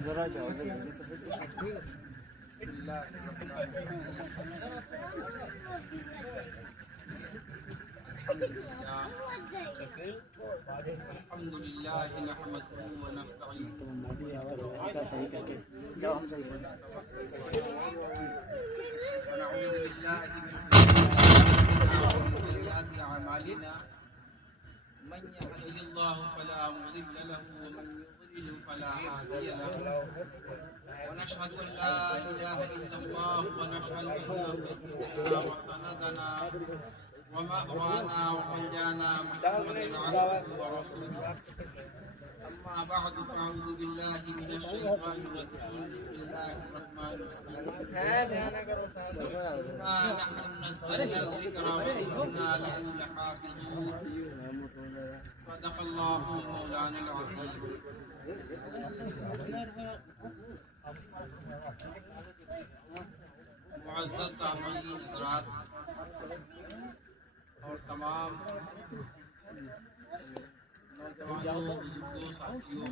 الحمد لله نحمده ونستعينه ونعوذ بالله من سيئات أعمالنا من يهده الله فلا مضل له ومن يضلل فلا هادي له ونشهد أن لا إله إلا الله ونشهد أن سيدنا وسندنا ومأوانا وملجانا محمدا عبده ورسوله أما بعد فأعوذ بالله من الشيطان الرجيم بسم الله الرحمن الرحيم إنا نحن نزلنا الذكر وإنا له لحافظون صدق الله مولانا العظيم. معزز سامعین حضرات اور تمام نوجوانوں بزرگوں ساتھیوں،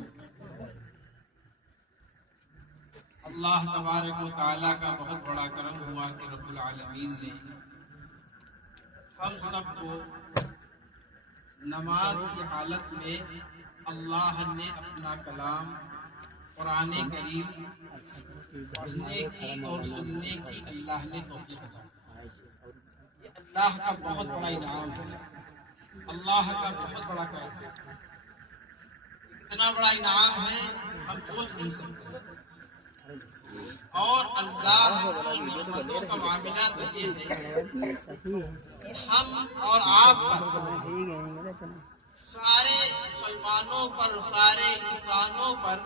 اللہ تبارک و تعالیٰ کا بہت بڑا کرم ہوا کہ رب العالمین نے ہم سب کو نماز کی حالت میں اللہ نے اپنا کلام قرآن کریم پڑھنے کی اور سننے کی اللہ نے توفیق عطا کی. یہ اللہ کا بہت بڑا انعام ہے، اللہ کا بہت بڑا کرم ہے. اتنا بڑا انعام ہے ہم سوچ نہیں سکتے. اور اللہ کی نعمتوں کا معاملہ تو یہ ہے کہ ہم اور آپ پر، سارے مسلمانوں پر، سارے انسانوں پر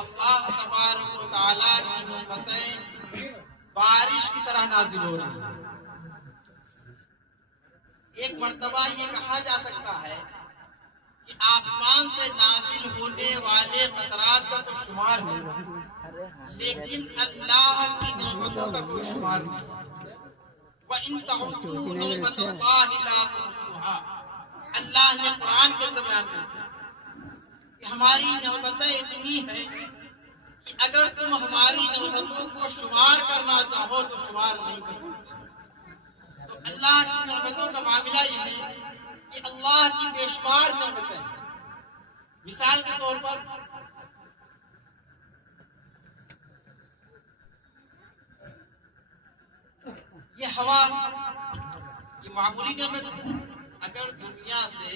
اللہ تبارک و تعالیٰ کی نعمتیں بارش کی طرح نازل ہو رہی ہیں. ایک مرتبہ یہ کہا جا سکتا ہے کہ آسمان سے نازل ہونے والے قطرات کا تو شمار نہیں، لیکن اللہ کی نعمتوں کا کوئی شمار نہیں. وَإِن تَعُدُّوا نِعْمَتَ اللَّهِ لَا تُحْصُوهَا، اللہ نے قرآن کے اندر بیان کیا کہ ہماری نعمتیں اتنی ہیں کہ اگر تم ہماری نعمتوں کو شمار کرنا چاہو تو شمار نہیں کر سکتے. تو اللہ کی نعمتوں کا معاملہ یہ ہے کہ اللہ کی بے شمار نعمتیں ہیں. مثال کے طور پر یہ ہوا، یہ معمولی نعمت ہے. اگر دنیا سے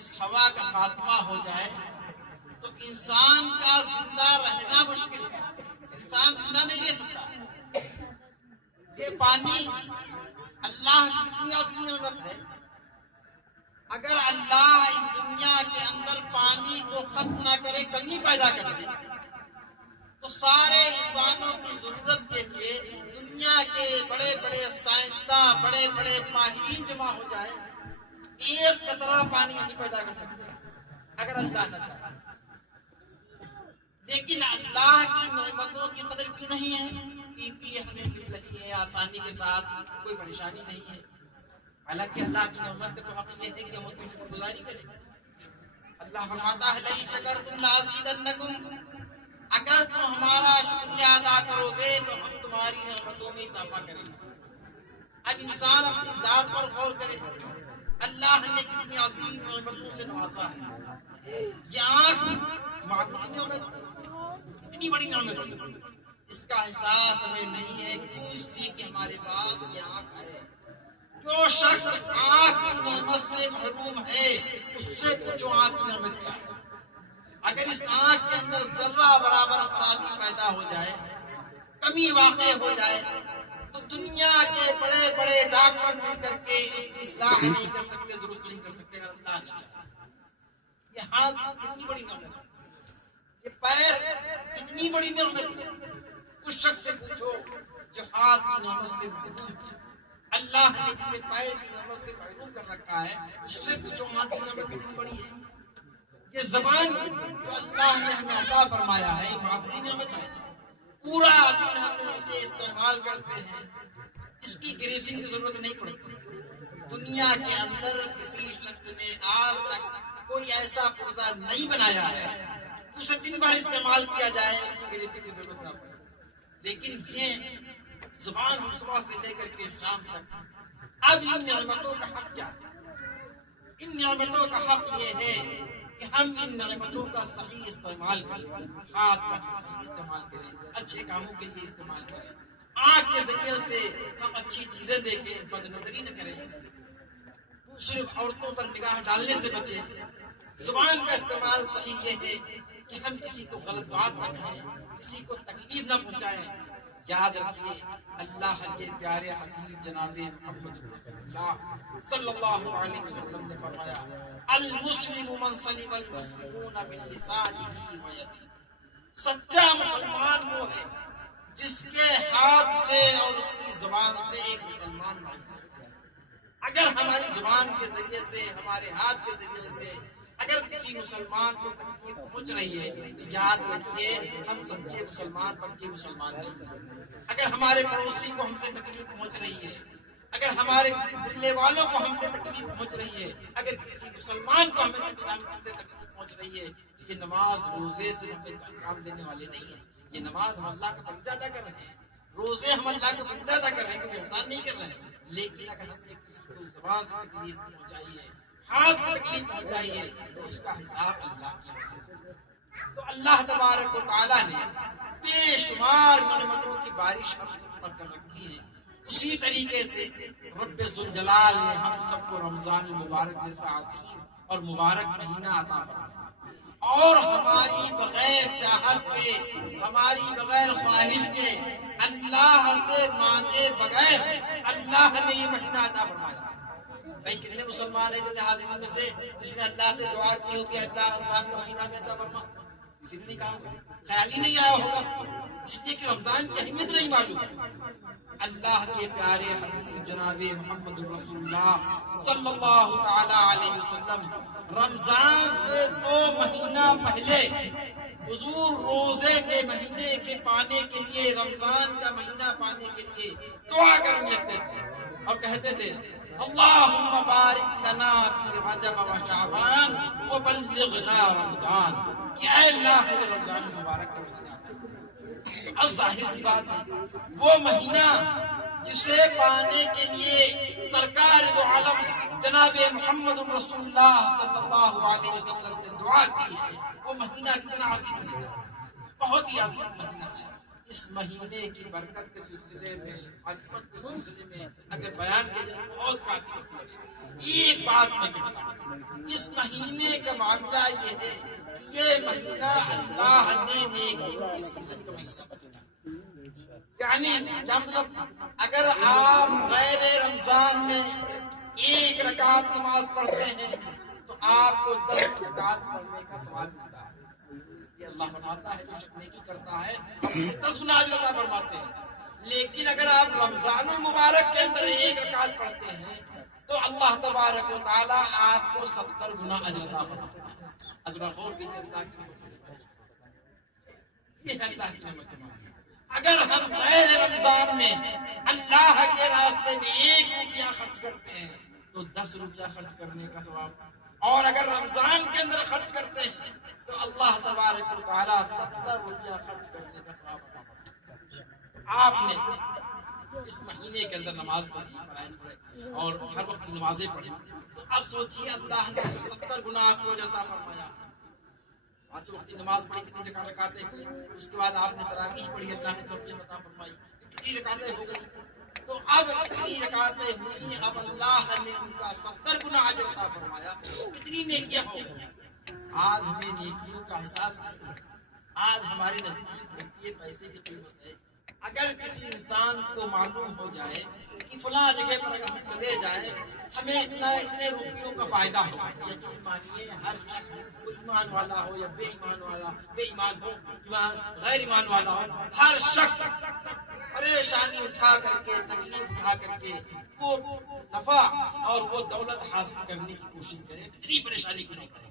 اس ہوا کا خاتمہ ہو جائے تو انسان کا زندہ رہنا مشکل ہے، انسان زندہ نہیں رہ سکتا. یہ پانی اللہ کی کتنی عظیم نعمت ہے. اگر اللہ اس دنیا کے اندر پانی کو ختم نہ کرے، کمی پیدا کر دے، تو سارے انسانوں کی ضرورت کے لیے دنیا کے بڑے بڑے سائنسداں، بڑے بڑے ماہرین جمع ہو جائے، ایک قطرہ پانی نہیں پیدا کر سکتے اگر اللہ نہ چاہے. لیکن اللہ کی نعمتوں کی قدر کیوں نہیں ہے؟ کیونکہ یہ ہمیں مل رہی ہے آسانی کے ساتھ، کوئی پریشانی نہیں ہے. حالانکہ اللہ کی نعمت کا تو حق یہ ہے کہ ہم اس کی شکر گزاری کریں. اللہ فرماتا ہے لئن شکرتم لأزیدنکم، اگر تم ہمارا شکریہ ادا کرو گے تو ہم تمہاری نعمتوں میں اضافہ کریں گے. اب انسان اپنی ذات پر غور کرے، اللہ نے کتنی عظیم نعمتوں سے نوازا ہے. یہ آنکھ معمولی نعمت، اتنی بڑی نعمت ہے. اس کا احساس ہمیں نہیں ہے. کیوں؟ اس لیے کہ ہمارے پاس یہ آنکھ ہے. جو شخص آنکھ کی نعمت سے محروم ہے اس سے پوچھو آنکھ کی نعمت کیا ہے. اگر اس آنکھ کے اندر ذرہ برابر خرابی پیدا ہو جائے، کمی واقع ہو جائے، تو دنیا کے بڑے بڑے ڈاکٹر مل کر کے اس کی اصلاح نہیں کر سکتے، درست نہیں کر سکتے اگر اللہ نہیں چاہے. یہ ہاتھ کتنی بڑی نعمت ہے، یہ پیر کتنی بڑی نعمت ہے. اس شخص سے پوچھو جو ہاتھ کی نعمت سے محروم ہے. اللہ نے جسے پیر کی نعمت سے محروم کر رکھا ہے اس سے پوچھو ہاتھ کی نعمت کتنی بڑی ہے. یہ زبان جو اللہ نے ہمیں عطا فرمایا ہے یہ معمولی نعمت ہے. پورا دن ہم اسے استعمال کرتے ہیں، اس کی گریسنگ کی ضرورت نہیں پڑتی. دنیا کے اندر کسی شخص نے آج تک کوئی ایسا پرزہ نہیں بنایا ہے اسے دن بھر استعمال کیا جائے، اس کی گریسی کی ضرورت نہ پڑے. لیکن یہ زبان صبح سے لے کر کے شام تک. اب ان نعمتوں کا حق کیا ہے؟ ان نعمتوں کا حق یہ ہے کہ ہم ان نعمتوں کا صحیح استعمال کریں، ہاتھ کا صحیح استعمال کریں، اچھے کاموں کے لیے استعمال کریں. آنکھ کے ذریعے سے ہم اچھی چیزیں دیکھیں، بد نظری نہ کریں، صرف عورتوں پر نگاہ ڈالنے سے بچیں. زبان کا استعمال صحیح یہ ہے کہ ہم کسی کو غلط بات نہ کہیں، کسی کو تکلیف نہ پہنچائیں. یاد رکھیے اللہ کے پیارے حبیب جناب محمد رسول اللہ صلی اللہ علیہ وسلم نے فرمایا المسلم من سلم المسلمون من لسانه ويده. سچا مسلمان وہ ہے جس کے ہاتھ سے اور اس کی زبان سے ایک مسلمان محفوظ ہے. اگر ہماری زبان کے ذریعے سے، ہمارے ہاتھ کے ذریعے سے اگر کسی مسلمان کو تکلیف پہنچ رہی ہے تو یاد رکھیے ہم سچے مسلمان پکے مسلمان نہیں. اگر ہمارے پڑوسی کو ہم سے تکلیف پہنچ رہی ہے، اگر ہمارے محلے والوں کو ہم سے تکلیف پہنچ رہی ہے، اگر کسی مسلمان کو ہم سے تکلیف پہنچ رہی ہے تو یہ نماز روزے سے ہمیں کام دینے والے نہیں ہیں. یہ نماز ہم اللہ کا فریضہ ادا کر رہے ہیں، روزے ہم اللہ کا فریضہ ادا کر رہے ہیں، کوئی احسان نہیں کر رہے ہیں. لیکن اگر ہم نے کسی کو زبان سے تکلیف پہنچائی ہے، ہاتھ سے تکلیف پہنچائی ہے تو اس کا حساب اللہ کیا ہے. تو اللہ تبارک و تعالیٰ نے بے شمار نعمتوں کی بارش ہم سب پر کر رکھی ہے. اسی طریقے سے رب ذوالجلال نے ہم سب کو رمضان المبارک جیسا عظیم اور مبارک مہینہ عطا فرمایا، اور ہماری بغیر چاہت کے، ہماری بغیر خواہش کے، اللہ سے مانگے بغیر اللہ نے یہ مہینہ عطا فرمایا. بھائی کتنے مسلمان ہیں اتنے حاضرین میں سے جس نے اللہ سے دعا کی ہو کہ اللہ رمضان کا مہینہ میں عطا فرما؟ کسی نے نہیں کہا ہوگا، خیال ہی نہیں آیا ہوگا، اس لیے کہ رمضان کی اہمیت نہیں معلوم. اللہ کے پیارے حبیب جناب محمد رسول اللہ صلی اللہ تعالی علیہ وسلم رمضان سے 2 مہینہ پہلے حضور روزے کے مہینے کے پانے کے لیے، رمضان کا مہینہ پانے کے لیے دعا کرنے لگتے تھے اور کہتے تھے اللہم بارک لنا فی رجب و شعبان وبلغنا رمضان، کہ اے اللہ ہمیں رمضان مبارک کا مہینہ. اب ظاہر سی بات ہے وہ مہینہ جسے پانے کے لیے سرکار دو عالم جناب محمد رسول اللہ صلی اللہ علیہ وسلم نے دعا کی ہے، وہ مہینہ کتنا عظیم ہے، بہت ہی عظیم مہینہ ہے. اس مہینے کی برکت کے سلسلے میں، عظمت کے سلسلے میں اگر بیان کیا جائے بہت کافی ہے. ایک بات میں کہتا ہوں، اس مہینے کا معاملہ یہ ہے کہ یہ مہینہ اللہ نے نیکیوں کی سیزن کا مہینہ بنایا. یعنی کیا مطلب، اگر آپ غیر رمضان میں 1 رکعت نماز پڑھتے ہیں تو آپ کو 10 رکعت پڑھنے کا ثواب ملتا ہے. اللہ فرماتا ہے جو شخص نیکی کرتا ہے ہم اسے 10 گنا اجر عطا فرماتے ہیں. لیکن اگر آپ رمضان المبارک کے اندر 1 رکعت پڑھتے ہیں تو اللہ تبارک و تعالیٰ آپ کو 70 گنا اجر عطا فرماتا ہے. اگر غور کیجیے اللہ کی یہ ہے اللہ کی نعمت. اگر ہم غیر رمضان میں اللہ کے راستے میں 1 روپیہ خرچ کرتے ہیں تو 10 روپیہ خرچ کرنے کا ثواب، اور اگر رمضان کے اندر خرچ کرتے ہیں تو اللہ تبارک و تعالیٰ 70 روپیہ خرچ کرنے کا ثواب عطا فرماتا. آپ نے اس مہینے کے اندر نماز پڑھی، فرائض پڑھے اور ہر وقت نمازیں پڑھی، تو اب سوچیے اللہ نے 70 گنا آپ کو اجر عطا فرمایا. 5 وقت نماز پڑھی، کتنی رکعتیں ہوئی، اس کے بعد آپ نے تراویح پڑھی، اللہ نے توفیق عطا فرمائی، کتنی رکعتیں ہو گئی. تو اب کتنی رکعتیں ہوئی، اب اللہ نے ان کا 70 گنا اجر عطا فرمایا. کتنی نیکیاں ہو گئی. آج ہمیں نیکیوں کا احساس نہیں ہے. آج ہمارے نزدیک ہوتی ہے پیسے کی قیمت ہے. اگر کسی انسان کو معلوم ہو جائے کہ فلاں جگہ پر اگر ہم چلے جائیں ہمیں اتنے روپیوں کا فائدہ ہوگا، یقین مانیے ہر شخص، کوئی ایمان والا ہو یا بے ایمان والا، بے ایمان ہو غیر ایمان والا ہو، ہر شخص پریشانی اٹھا کر کے، تکلیف اٹھا کر کے وہ نفع اور وہ دولت حاصل کرنے کی کوشش کرے، کتنی پریشانی کیوں نہیں کرے.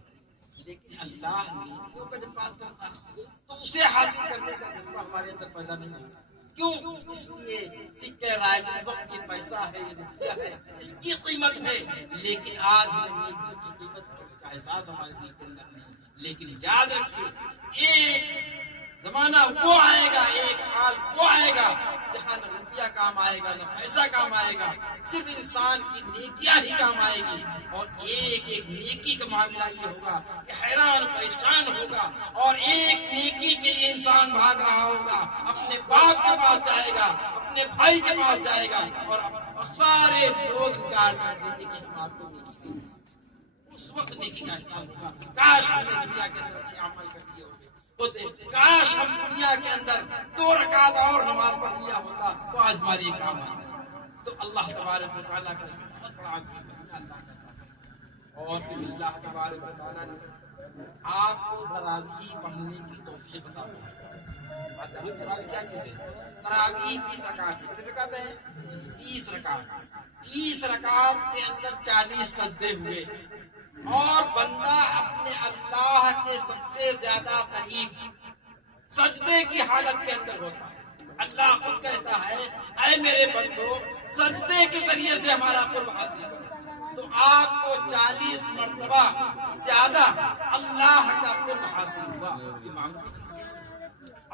لیکن اللہ نیکیوں کا جب بات کرتا ہے تو اسے حاصل کرنے کا جذبہ ہمارے اندر پیدا نہیں ہوتا. کیوں؟ اس لیے سکہ رائج وقت یہ پیسہ ہے، یہ روپیہ ہے، اس کی قیمت ہے، لیکن آج ہمیں نیکیوں کی قیمت کا احساس ہمارے دل کے اندر نہیں. لیکن یاد رکھیے ایک زمانہ وہ آئے گا، ایک حال وہ آئے گا جہاں نہ روپیہ کام آئے گا نہ پیسہ کام آئے گا، صرف انسان کی نیکیاں ہی کام آئے گی. اور ایک ایک نیکی کا معاملہ یہ ہوگا کہ حیران پریشان ہوگا، اور ایک نیکی کے لیے انسان بھاگ رہا ہوگا، اپنے باپ کے پاس جائے گا، اپنے بھائی کے پاس جائے گا، اور سارے لوگ انکار کر دیں گے کہ ہم آپ کو نیکی دیں گے. اس وقت نیکی کا احساس ہوگا. کاش ہم نے دنیا کے اندر اچھے عمل کر لیے ہوتے، کاش ہم دنیا کے اندر 2 رکعت اور نماز پڑھ لیا ہوتا تو آج ہمارے کام آتا. تو اللہ تبارک و تعالیٰ کا بہت بڑا عظیم مہینہ اللہ کا. اور پھر اللہ تبارک و تعالیٰ نے آپ کو تراویح پڑھنے کی توفیق عطا کی. تراویح کیا چیز ہے؟ تراویح 20 رکعت ہے. کتنے رکعت ہیں؟ 20 رکعت. 20 رکعت کے اندر 40 سجدے ہوئے، اور بندہ اپنے اللہ کے سب سے زیادہ قریب سجدے کی حالت کے اندر ہوتا ہے. اللہ خود کہتا ہے اے میرے بندو سجدے کے ذریعے سے ہمارا قرب حاصل کرو. تو آپ کو 40 مرتبہ زیادہ اللہ کا قرب حاصل ہوا.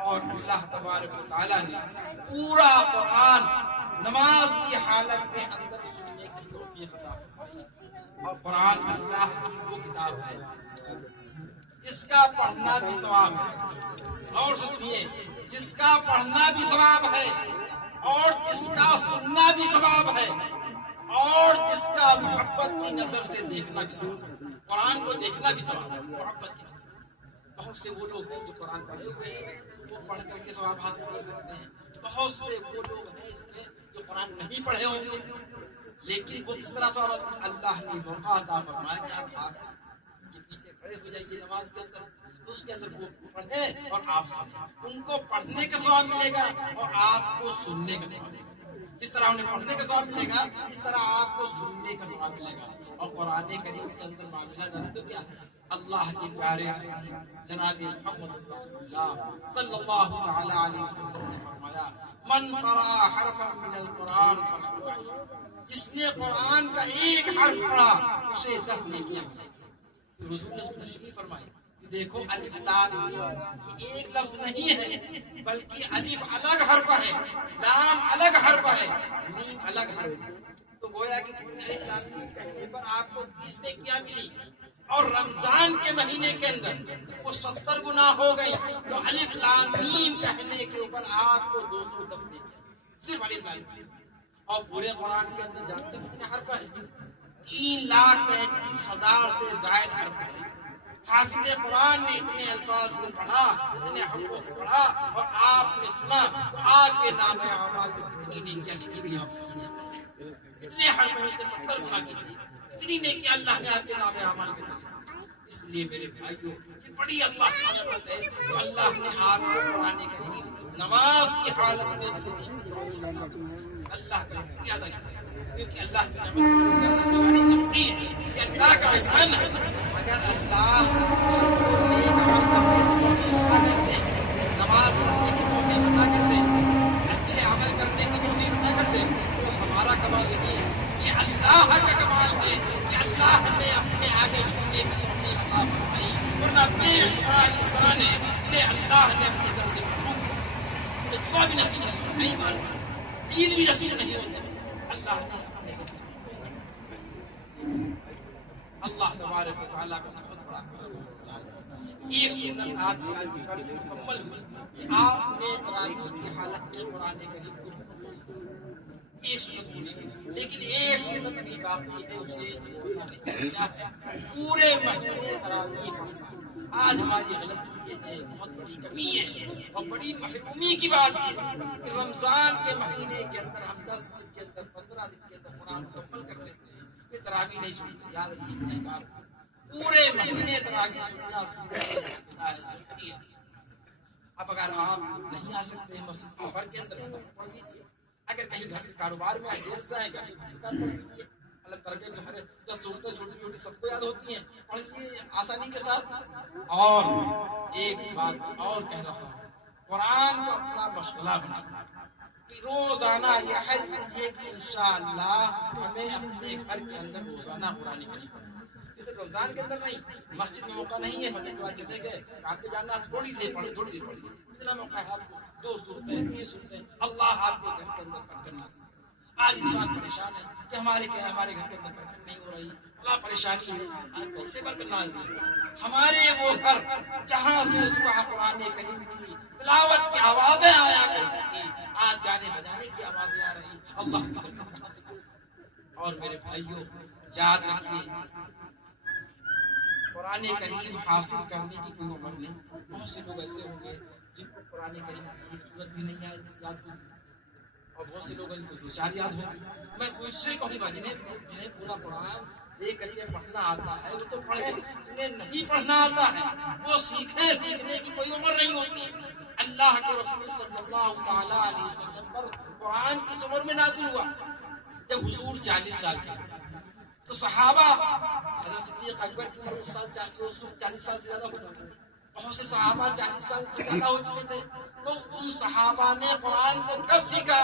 اور اللہ تبارک و تعالیٰ نے پورا قرآن نماز کی حالت کے اندر سننے کی توفیق عطا فرمائی. اور قرآن اللہ کی وہ کتاب ہے جس کا پڑھنا بھی ثواب ہے. اور سنیے، جس کا پڑھنا بھی ثواب ہے، اور جس کا سننا بھی ثواب ہے، اور جس کا محبت کی نظر سے دیکھنا بھی ثواب ہے. قرآن کو دیکھنا بھی ثواب ہے محبت کی نظر سے. بہت سے وہ لوگ ہیں جو قرآن پڑھے ہوئے ہیں، وہ پڑھ کر کے ثواب حاصل کر سکتے ہیں. بہت سے وہ لوگ ہیں اس میں جو قرآن نہیں پڑھے ہوں گے، لیکن وہ کس طرح ثواب؟ اللہ نے موقع عطا فرمایا کہ آپ حافظ کے پیچھے کھڑے ہو جائیے نماز کے اندر، تو اس کے اندر وہ پڑھیں اور آپ سنیں. ان کو پڑھنے کا ثواب ملے گا اور آپ کو سننے کا ثواب ملے گا. جس طرح انہیں پڑھنے کا ثواب ملے گا اس طرح آپ کو سننے کا ثواب ملے گا. اور قرآن کریم کے اندر معاملہ جانتے ہو کیا ہے؟ اللہ کے پیارے جناب محمد رسول اللہ صلی اللہ تعالی علیہ وسلم نے فرمایا من قرأ حرفا من القرآن فله عشر. جس نے قرآن کا ایک حرف پڑھا اسے 10 نیکیاں ملیں. حضور نے تشریح فرمائی کہ دیکھو الف لام میم یہ ایک لفظ نہیں ہے، بلکہ الف الگ حرف ہے، لام الگ حرف ہے، میم الگ حرف ہے. تو گویا کہ کتنے الف لام میم کہنے پر آپ کو 30 نیکیاں ملی. اور رمضان کے مہینے کے اندر وہ 70 گنا ہو گئی. تو الف لام میم کہنے کے اوپر آپ کو 210 نیکیاں صرف الف لام میم. اور پورے قرآن کے اندر جانتے کتنے حرف ہیں؟ 3,33,000 سے زائد حرف ہیں. حافظ قرآن نے اتنے الفاظ کو پڑھا، اتنے حرفوں کو پڑھا، اور آپ نے سنا تو آپ کے نام اعمال میں کتنی نیکیاں لکھی گئی. آپ اتنے حرف ہیں، اس کے 70 گنا کی تھی. اتنی نیکیاں اللہ نے آپ کے نام اعمال کے ذریعے. اس لیے میرے بھائیوں یہ بڑی اللہ کی نعمت ہے تو اللہ نے آپ کو قرآن کریم نماز کی حالت میں سننے کی توفیق عطا فرمائی. اللہ کا شکریہ ادا کیجیے، کیونکہ اللہ کی نعمت کی ضروری ہے کہ اللہ کا احسان ہے. اگر اللہ کو نیک عمل کرنے کی توفیق عطا کر دے، نماز پڑھنے کی توفیق عطا کر دے، اچھے عمل کرنے کی توفیق عطا کر دے، تو ہمارا کمال نہیں ہے، یہ اللہ کا کمال ہے کہ اللہ نے اپنے آگے جھکنے کی توفیق عطا فرمائی. ورنہ بے شمار انسان ہے جنہیں اللہ نے اپنے درجے پر روک دیا، تو دعا بھی نصیب نہیں مانتا، عید بھی نصیب نہیں ہوتے. اللہ نے اپنے درجے پر روک دیا. اللہ تبارک و تعالیٰ کا بہت بڑا کرم ہے. ایک سنت آپ کی آج مکمل ہوئی کہ آپ نے تراویح کی حالت میں قرآن کریم کو ایک سنت پوری کی. لیکن ایک سنت ابھی باقی ہے، اسے چھوڑنا نہیں. کیا ہے؟ پورے مہینے تراویح پڑھنا. آج ہماری غلطی یہ ہے، بہت بڑی کمی ہے اور بڑی محرومی کی بات ہے کہ رمضان کے مہینے کے اندر ہم 10 دن کے اندر 15 دن کے اندر قرآن مکمل کر لیتے ہیں. یہ تراویح نہیں سنتے. یاد رکھیے گنہگار پورے مہینے تراویح سننا ضروری ہے. اب اگر آپ نہیں آ سکتے ہیں مسجد سفر کے اندر تو پڑھ لیجیے. اگر کہیں گھر سے کاروبار میں دیر سے آئے گا تو پڑھ لیجیے. اللہ ترکے جو ہے 10 صورتیں چھوٹی چھوٹی سب کو یاد ہوتی ہیں، پڑھ لیجیے آسانی کے ساتھ. اور ایک بات اور کہہ رہا ہوں، قرآن کو اپنا مشغلہ بنانا. روزانہ یہ عہد کیجیے کہ انشاءاللہ ہمیں اپنے گھر کے اندر روزانہ قرآن کریم صرف رمضان کے اندر نہیں، مسجد میں موقع نہیں ہے، فجر کے بعد چلے گئے، آپ کے جاننا تھوڑی دیر پڑھ لی، اتنا موقع ہے آپ کو، 2 صورتیں 3 صورتیں، اللہ آپ کے گھر کے اندر برکت نازل۔ آج انسان پریشان ہے کہ ہمارے گھر کے اندر برکت نہیں ہو رہی، اللہ پریشانی ہے، آج کیسے برکت نازل؟ ہمارے وہ گھر جہاں سے صبح قرآن کریم کی تلاوت کی آوازیں آیا کرتی تھی، آج گانے بجانے کی آوازیں آ رہی، اللہ کی برکت کہاں سے پہنچ؟ اور میرے بھائیوں یاد رکھیے، قرآن کریم حاصل کرنے کی کوئی عمر نہیں۔ بہت سے لوگ ایسے ہوں گے جن کو قرآن کریم کی ایک صورت بھی نہیں یاد ہوگی، اور بہت سے لوگ ان کو 2 4 یاد ہوگی۔ میں اس سے کہوں گا جنہیں پورا قرآن دیکھ کر کے پڑھنا آتا ہے وہ تو پڑھے، جنہیں نہیں پڑھنا آتا ہے وہ سیکھیں، سیکھنے کی کوئی عمر نہیں ہوتی۔ اللہ کے رسول صلی اللہ تعالی علیہ وسلم پر قرآن کس عمر میں نازل ہوا؟ جب حضور 40 سال کے، تو صحابہ حضرت صدیق اکبر کی عمر 40 سال سے زیادہ ہو چکی تھی، بہت سے صحابہ 40 سال سے زیادہ ہو چکے تھے، تو ان صحابہ نے قرآن کو کب سیکھا؟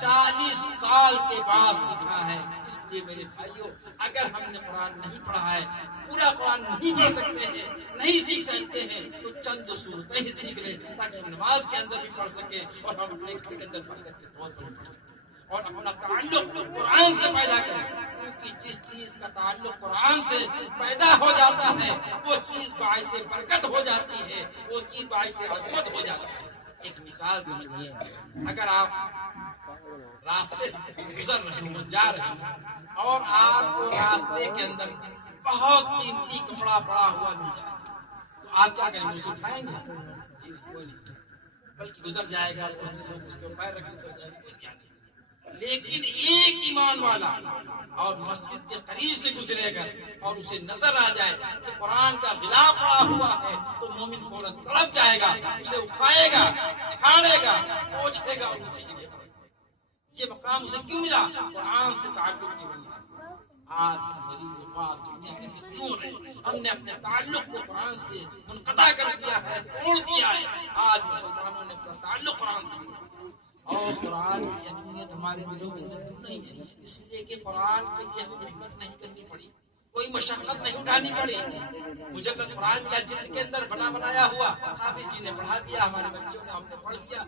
40 سال کے بعد سیکھا ہے۔ اس لیے میرے بھائیوں، اگر ہم نے قرآن نہیں پڑھا ہے، پورا قرآن نہیں پڑھ سکتے ہیں، نہیں سیکھ سکتے ہیں، تو چند صورتیں ہی سیکھ لیں تاکہ ہم نماز کے اندر بھی پڑھ سکیں اور ہم اپنے گھر کے اندر برکت کے طور پر پڑھ سکیں اور اپنا تعلق قرآن سے پیدا کریں، کیونکہ جس چیز کا تعلق قرآن سے پیدا ہو جاتا ہے وہ چیز باعث برکت ہو جاتی ہے، وہ چیز باعث عظمت ہو جاتی ہے۔ ایک مثال سمجھیے، اگر آپ راستے سے گزر رہے ہوں، جا رہے ہوں، اور آپ کو راستے کے اندر بہت قیمتی کپڑا پڑا ہوا مل جائے تو آپ کیا کریں گے؟ اسے اٹھائیں گے؟ جی کوئی نہیں، بلکہ گزر جائے گا، بہت سے لوگ اس کے پیر رکھ کر جائیں گے، کوئی نہیں۔ لیکن ایک ایمان والا اور مسجد کے قریب سے گزرے گا اور اسے نظر آ جائے کہ قرآن کا غلاف پڑا ہوا ہے تو مومن فوراً تڑپ جائے گا، اسے اٹھائے گا، چھاڑے گا، پوچھے گا اور اونچی جگہ پر۔ یہ مقام اسے کیوں ملا؟ قرآن سے تعلق کی وجہ۔ آج ہم غریب غربا دنیا کے اندر کیوں رہے؟ ہم نے اپنے تعلق کو قرآن سے منقطع کر دیا ہے، توڑ دیا ہے۔ آج مسلمانوں نے اپنا تعلق قرآن سے کیا اور قرآن کی اہمیت ہمارے دلوں کے اندر کیوں نہیں ہے؟ اس لیے کہ قرآن کے لیے ہمیں محنت نہیں کرنی پڑی، کوئی مشقت نہیں اٹھانی پڑی۔ مجلد قرآن کا جلد کے اندر بنایا ہوا حافظ جی نے پڑھا دیا، ہمارے بچوں نے، ہم نے پڑھ دیا۔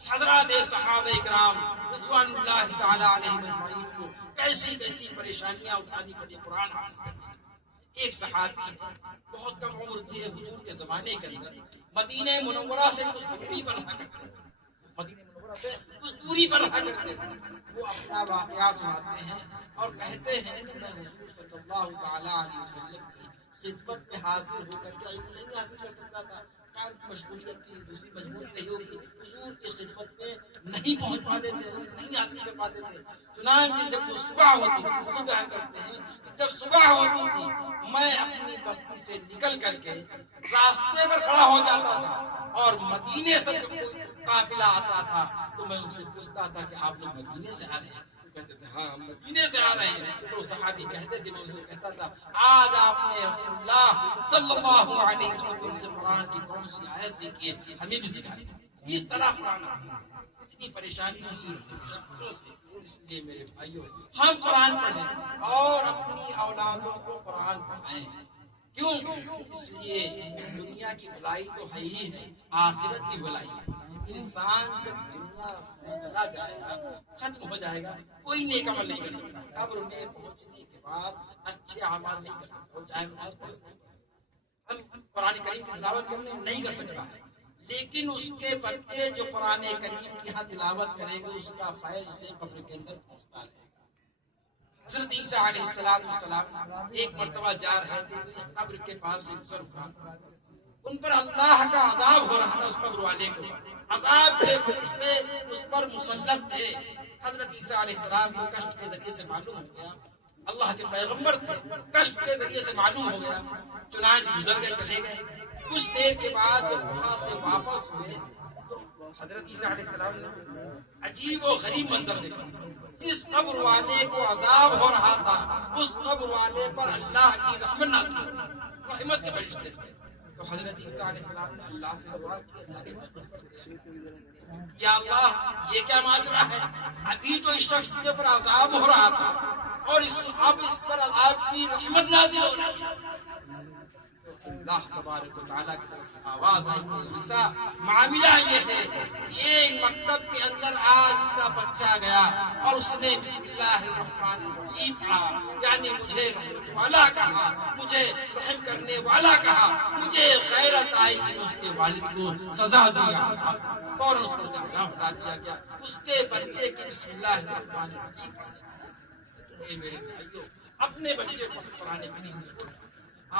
حضرات صحابہ کرام رضوان اللہ تعالی علیہم اجمعین کو کیسی کیسی پریشانیاں اٹھانی پڑی قرآن حاصل کرنے کے۔ ایک صحابی بہت کم عمر تھی حضور کے زمانے کے اندر، مدینہ منورہ سے کچھ دوری پر رہا کرتے تھے، مدینہ منورہ سے کچھ دوری پر رہا کرتے تھے۔ وہ اپنا واقعہ سناتے ہیں اور کہتے ہیں کہ میں حضور صلی اللہ تعالی علیہ وسلم کی خدمت میں حاضر ہو کر کے علم نہیں حاصل کر سکتا تھا، کام کی مشغولیت تھی، دوسری مجبوری نہیں ہوگی، حضور کی خدمت میں نہیں پہنچ پاتے تھے، نہیں حاصل کر پاتے تھے۔ چنانچہ جب وہ صبح ہوتی تھی، وہ بیان کرتے ہیں کہ جب صبح ہوتی تھی میں اپنی بستی سے نکل کر کے راستے پر کھڑا ہو جاتا تھا اور مدینے سے کوئی قافلہ آتا تھا تو میں ان سے پوچھتا تھا کہ آپ لوگ مدینے سے آ رہے ہیں؟ کہتے تھے ہاں ہم مدینے سے آ رہے ہیں۔ تو صحابی کہتے تھے، میں ان سے کہتا تھا آج آپ نے رسول اللہ صلی اللہ علیہ وسلم سے قرآن کی کون سی آیت سیکھی ہے، ہمیں بھی سکھا دیں۔ اس طرح قرآن اتنی پریشانیوں سے، اس لیے میرے بھائیوں ہم قرآن پڑھیں اور اپنی اولادوں کو قرآن پڑھائیں۔ کیوں؟ اس لیے دنیا کی بھلائی تو ہے ہی ہے، آخرت کی بھلائی ہے۔ انسان جب دنیا سے چلا جائے گا، ختم ہو جائے گا، کوئی نیک عمل نہیں کر سکتا۔ قبر میں پہنچنے کے بعد اچھے اعمال نہیں کر سکتا، وہ چاہے نماز پڑھے نہیں کر سکتا، ہم قرآن کریم کی تلاوت کرنے نہیں کر سکتا ہے، لیکن اس کے بچے جو قرآن کریم کی یہاں تلاوت کریں گے اس کا فیض اسے قبر کے اندر پہنچتا رہے گا۔ حضرت عیسیٰ علیہ السلام ایک مرتبہ جا رہے تھے تو ایک قبر کے پاس سے گزر ہوا، ان پر اللہ کا عذاب ہو رہا تھا، اس قبر والے کو عذاب کے فرشتے اس پر مسلط تھے۔ حضرت عیسیٰ علیہ السلام کو کشف کے ذریعے سے معلوم ہو گیا، اللہ کے پیغمبر تھے، کشف کے ذریعے سے معلوم ہو گیا، چنانچہ گزر گئے، چلے گئے۔ کچھ دیر کے بعد جب وہاں سے واپس ہوئے تو حضرت عیسیٰ علیہ السلام نے عجیب و غریب منظر دیکھا۔ جس قبر والے کو عذاب ہو رہا تھا اس قبر والے پر اللہ کی رحمت نازل ہوئی، رحمت کے فرشتے تھے۔ تو حضرت عیسیٰ علیہ السلام نے اللہ سے دعا کی، اللہ کے پیغمبر یا اللہ یہ کیا ماجرا ہے؟ ابھی تو اس شخص کے اوپر عذاب ہو رہا تھا اور اب اس پر آپ کی رحمت نازل ہو رہی ہے، اللہ تبارک و تعالیٰ کی طرف سے آواز آئی کہ عیسیٰ معاملہ یہ ہے کہ ایک مکتب کے اندر آج اس کا بچہ گیا اور اس نے بسم اللہ الرحمن الرحیم کہا، یعنی مجھے رحمت والا کہا، مجھے رحم کرنے والا کہا، مجھے غیرت آئی کہ میں اس کے والد کو سزا دوں گا، فوراً اس پر سے عذاب ہٹا دیا گیا، اس کے بچے کی بسم اللہ الرحمن الرحیم پڑھی۔ میرے بھائیوں، اپنے بچے کو پڑھانے کے لیے ضرور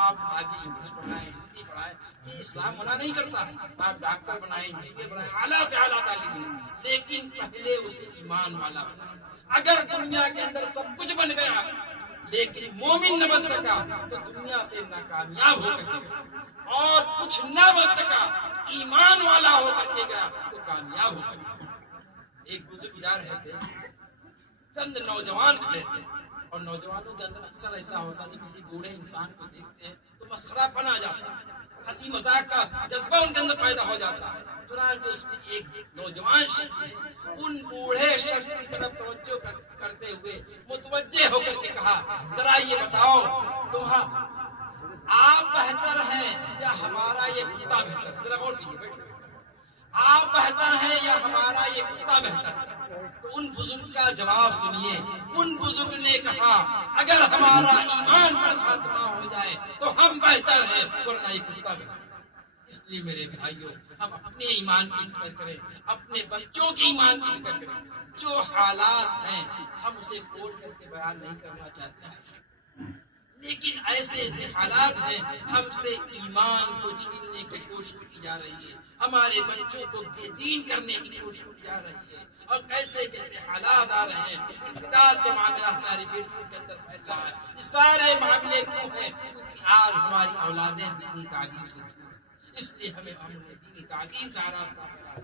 آپ آگے انگلش پڑھائیں، ہندی پڑھائیں، یہ اسلام منع نہیں کرتا ہے، آپ ڈاکٹر بنائیں، انجینئر بنائیں، اعلیٰ سے اعلیٰ تعلیم دیں، لیکن پہلے اسے ایمان والا بنائیں۔ اگر دنیا کے اندر سب کچھ بن گیا لیکن مومن نہ بن سکا تو دنیا سے ناکامیاب ہو کر کے گیا، اور کچھ نہ بن سکا ایمان والا ہو کر کے گیا تو کامیاب ہو کر گیا۔ ایک بزرگ جا رہے تھے، چند نوجوان کھڑے تھے، اور نوجوانوں کے اندر اکثر ایسا ہوتا ہے کہ کسی بوڑھے انسان کو دیکھتے ہیں تو مسخرہ پن آ جاتا ہے، ہنسی مذاق کا جذبہ ان کے اندر پیدا ہو جاتا ہے۔ چنانچہ اس میں ایک نوجوان شخص نے ان بوڑھے شخص کی طرف توجہ کرتے ہوئے متوجہ ہو کر کے کہا، ذرا یہ بتاؤ آپ بہتر ہیں یا ہمارا یہ کتا بہتر ہے؟ ذرا غور کیجیے، بیٹھے، آپ بہتر ہیں یا ہمارا یہ کتا بہتر ہے؟ تو ان بزرگ کا جواب سنیے، ان بزرگ نے کہا اگر ہمارا ایمان پر خاتمہ ہو جائے تو ہم بہتر ہیں، ورنہ یہ کتا بہتر ہے۔ اس لیے میرے بھائیوں، ہم اپنے ایمان کی فکر کریں، اپنے بچوں کے ایمان کی فکر کریں۔ جو حالات ہیں ہم اسے کھول کر کے بیان نہیں کرنا چاہتے ہیں، لیکن ایسے ایسے حالات ہیں ہم سے ایمان کو چھیننے کی کوشش کی جا رہی ہے، ہمارے بچوں کو بے دین کرنے کی کوشش کی جا رہی ہے، اور کیسے کیسے حالات آ رہے ہیں۔ ارتداد کا معاملہ ہماری بیٹیوں کے اندر پھیل رہا ہے۔ یہ سارے معاملے کیوں ہیں؟ کیونکہ آج ہماری اولادیں دینی تعلیم سے دور ہیں، اس لیے ہمیں دینی تعلیم سے راستہ پھیلا ہے،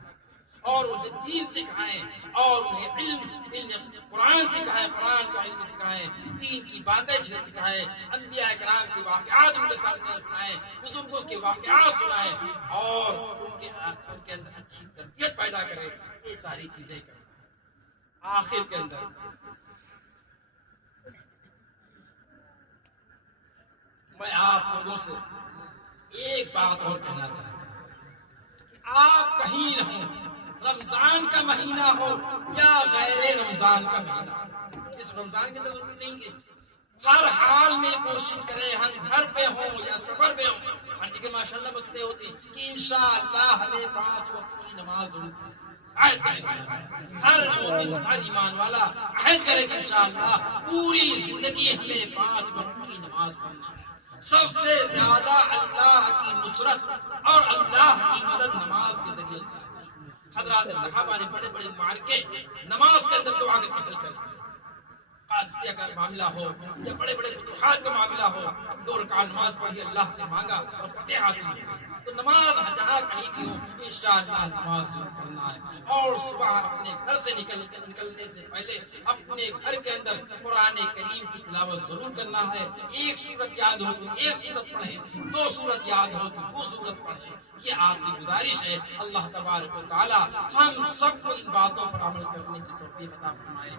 اور انہیں دین سکھائیں، اور انہیں علم قرآن سکھائیں، قرآن کا علم سکھائیں، دین کی باتیں سکھائیں، انبیاء کرام کے واقعات ان کے سامنے سنائیں، بزرگوں کے واقعات سنائیں، اور ان کے اندر اچھی تربیت پیدا کریں۔ یہ ساری چیزیں کریں۔ آخر کے اندر میں آپ لوگوں سے ایک بات اور کہنا چاہتا ہوں، آپ کہیں نہ ہوں، رمضان کا مہینہ ہو یا غیر رمضان کا مہینہ ہو، اس رمضان کے اندر ضروری نہیں کہ ہر حال میں کوشش کریں، ہم گھر پہ ہوں یا سفر پہ ہوں، ہر جگہ ماشاءاللہ مسجدیں ہوتی کہ انشاءاللہ ہمیں 5 وقت کی نماز ضرور عہد کریں گے، ہر مومن ہر ایمان والا عہد کرے کہ انشاءاللہ پوری زندگی ہمیں 5 وقت کی نماز پڑھنا ہے۔ سب سے زیادہ اللہ کی نصرت اور اللہ کی مدد نماز کے ذریعے سے آتی ہے۔ حضرات صحابہ نے بڑے بڑے معرکے نماز کے اندر دعا کر کے حل کر دیا۔ قادسیہ کا معاملہ ہو یا بڑے بڑے فتوحات کا معاملہ ہو، 2 رکعت نماز پڑھی، اللہ سے مانگا اور فتح حاصل ہو گئی۔ تو نماز جہاں کہیں بھی ہو انشاءاللہ نماز ضرور پڑھنا ہے، اور صبح اپنے گھر سے نکلنے سے پہلے اپنے گھر کے اندر قرآن کریم کی تلاوت ضرور کرنا ہے۔ ایک سورت یاد ہو تو ایک سورت پڑھیں، 2 سورت یاد ہو تو 2 سورت پڑھیں۔ یہ آپ سے گزارش ہے۔ اللہ تبارک و تعالی ہم سب کو ان باتوں پر عمل کرنے کی توفیق عطا فرمائے۔